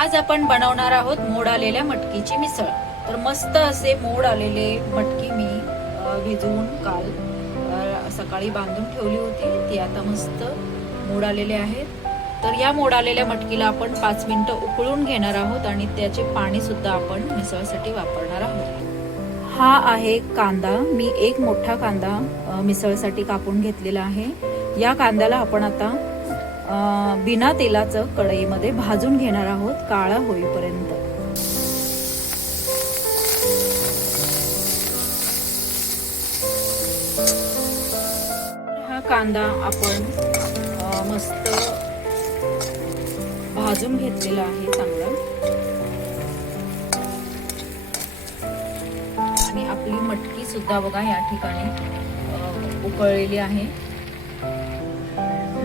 आज आपण बनवणार आहोत मोड आलेल्या मटकीची मिसळ. तर मस्त असे मोड आलेले मटकी मी भिजवून काल सकाळी बांधून ठेवली होती. ती आता मस्त मोड आलेले आहेत. तर या मोड आलेल्या मटकीला आपण पाच मिनिटं उकळून घेणार आहोत आणि त्याचे पाणी सुद्धा आपण मिसळसाठी वापरणार आहोत. हा आहे कांदा. मी एक मोठा कांदा मिसळसाठी कापून घेतलेला आहे. या कांद्याला आपण आता बिना तेलाचं कढईमध्ये भाजून घेणार आहोत काळा होईपर्यंत. हा कांदा आपण मस्त भाजून घेतलेला आहे चांगला. आणि आपली मटकी सुद्धा बघा या ठिकाणी उकळलेली आहे.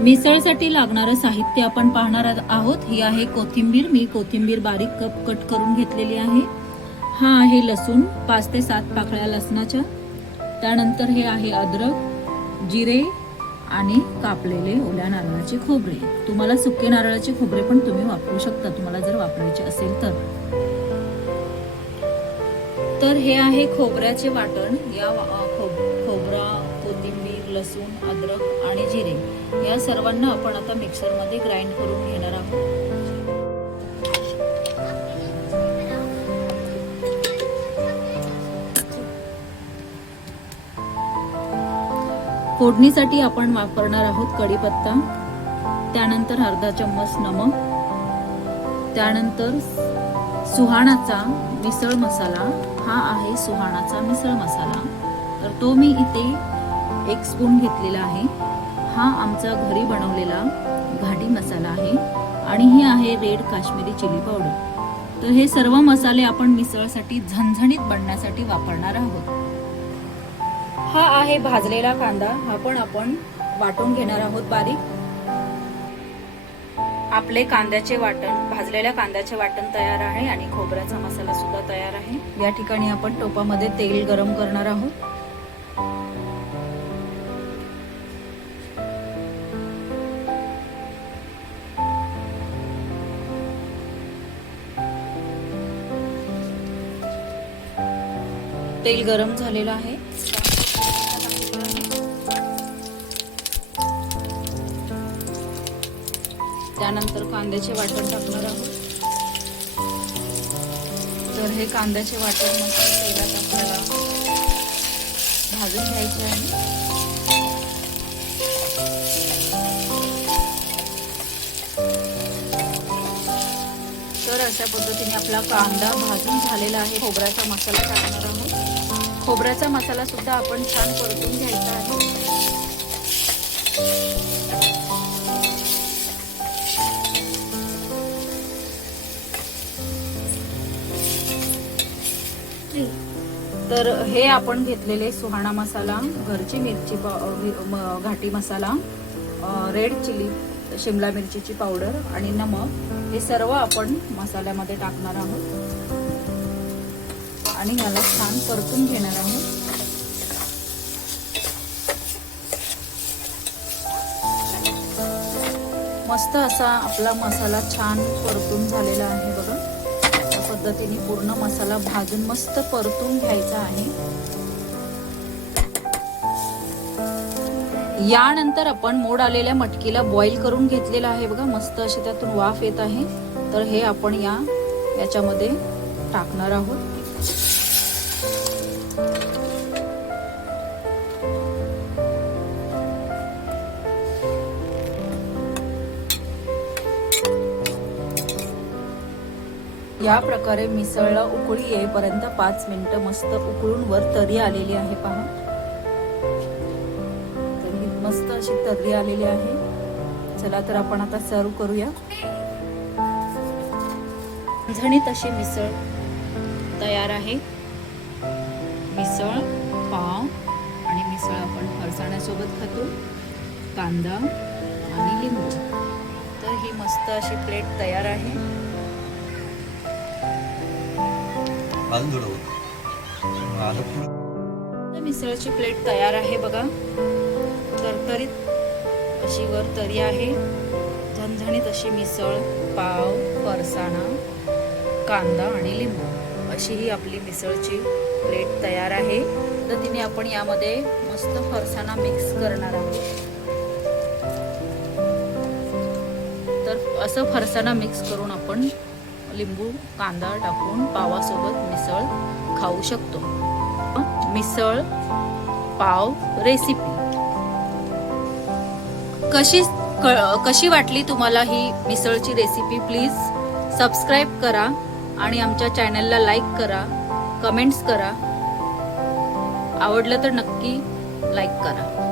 मिसळसाठी लागणारं साहित्य आपण पाहणार आहोत. ही आहे कोथिंबीर. मी कोथिंबीर बारीक कप कट करून घेतलेली आहे. हा आहे लसूण पाच ते सात पाकळ्या लसणाच्या. त्यानंतर हे आहे अद्रक जिरे आणि कापलेले ओल्या नारळाचे खोबरे. तुम्हाला सुके नारळाचे खोबरे पण तुम्ही वापरू शकता. तुम्हाला जर वापरायचे असेल तर. तर हे आहे खोबऱ्याचे वाटण. या लसूण अद्रक आणि जिरे या सर्वांना आपण आता मिक्सरमध्ये ग्राइंड करून घेणार आहोत. फोडणीसाठी आपण वापरणार आहोत कढीपत्ता त्यानंतर अर्धा चम्मच नमक त्यानंतर सुहाणाचा मिसळ मसाला. हा आहे सुहाणाचा मिसळ मसाला. तर तो मी इथे एक स्पून घेतलेला आहे. हा आमचा घरी बनवलेला घाटी मसाला आहे आणि ही आहे रेड काश्मीरी चिली पावडर. तर हे सर्व मसाले आपण मिसळसाठी झणझणीत बनण्यासाठी वापरणार आहोत. हा आहे भाजलेला कांदा. हा पण आपण वाटून घेणार आहोत बारीक. आपले कांद्याचे वाटण भाजलेल्या कांद्याचे वाटण तयार आहे आणि खोबऱ्याचा मसाला सुद्धा तयार आहे. या ठिकाणी आपण टोपामध्ये तेल गरम करणार आहोत. तेल गरम झालेलं आहे. त्यानंतर कांद्याचे वाटण टाकणार आहोत. तर हे कांद्याचे वाटण मस्त तेलात आपल्याला भाजून घ्यायचे आहे. तर अशा पद्धतीने आपला कांदा भाजून झालेला आहे. खोबऱ्याचा मसाला टाकणार आहोत. खोबऱ्याचा मसाला सुद्धा आपण छान परतून घ्यायचा आहे. तर हे आपण घेतलेले सुहाणा मसाला घरची मिरची म- घाटी मसाला रेड चिली शिमला मिरचीची पावडर आणि नमक हे सर्व आपण मसाल्यामध्ये टाकणार आहोत. आणि याला छान परतून घेणार आहोत मस्त असा आपला मसाला छान परतून झालेला आहे बघा. या पद्धतीने पूर्ण मसाला भाजून मस्त परतून घ्यायचा आहे. यानंतर आपण मोड आलेल्या मटकीला बॉईल करून घेतलेला आहे बघा. मस्त अशी त्यातून वाफ येत आहे. तर हे आपण या याच्यामध्ये टाकणार आहोत. या प्रकारे मिसळला उकळी येईपर्यंत पाच मिनिटं मस्त उकळून वर तरी आलेली आहे पहा. तर ही मस्त अशी तर्री आलेली आहे. चला तर आपण आता सर्व करूया. झणीत अशी मिसळ तयार आहे. मिसळ पाव आणि मिसळ आपण फरसाण्यासोबत खातो. कांदा आणि लिंबू. तर ही मस्त अशी प्लेट तयार आहे. अजून थोडं आलं मिसळची प्लेट तयार आहे बघा. तरतरीत अशी वर तरी आहे. झणझणीत अशी मिसळ पाव फरसाणा कांदा आणि लिंबू अशी ही आपली मिसळची प्लेट तयार आहे. पद्धतीने आपण यामध्ये मस्त फरसाणा मिक्स करणार आहोत. तर असं फरसाणा मिक्स करून आपण लिंबू कांदा टाकून पावासोबत मिसळ खाऊ शकतो. मिसळ पाव रेसिपी कशी क- कशी वाटली तुम्हाला ही मिसळची रेसिपी प्लीज सबस्क्राईब करा आणि आमच्या चॅनलला लाईक करा कमेंट्स करा. आवडलं तर नक्की लाईक करा.